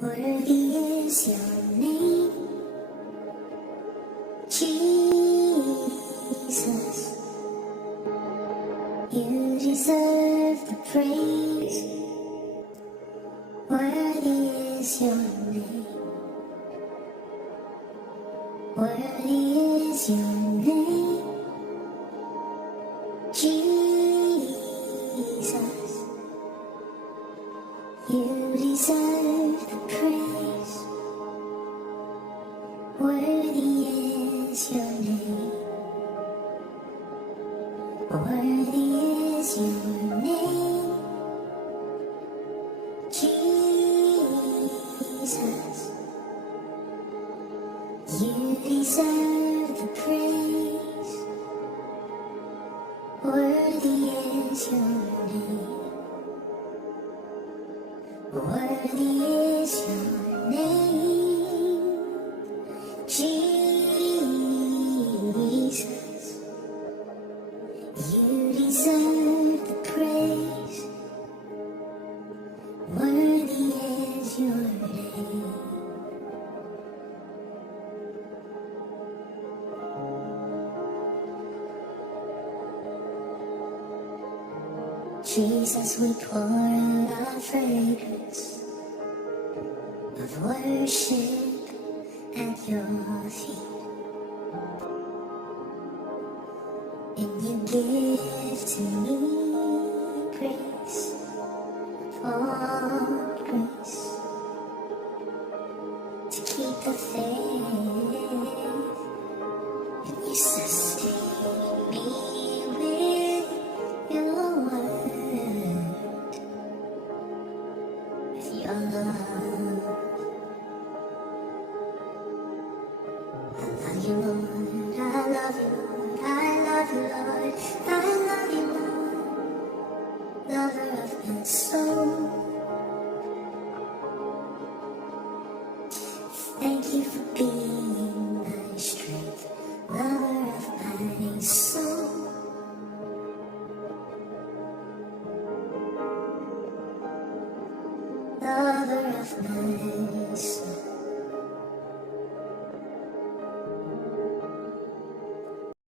Worthy is your name, Jesus. You deserve the praise. Worthy is your name. Worthy is your name, Jesus. You deserve the praise. Worthy is your name. Worthy is your name, Jesus. You deserve the praise. Worthy is your name. Worthy is your name, Jesus. You deserve the praise. Worthy is your name. Jesus, we pour out our fragrance of worship at your feet. And you give to me grace for grace to keep the faith. And you sustain me with your word, with your love. I love you, Lord. I love you, Lord. I love you, Lord. I love you, Lord. Lover of my soul. Thank you for being my strength. Lover of my soul. Lover of my soul.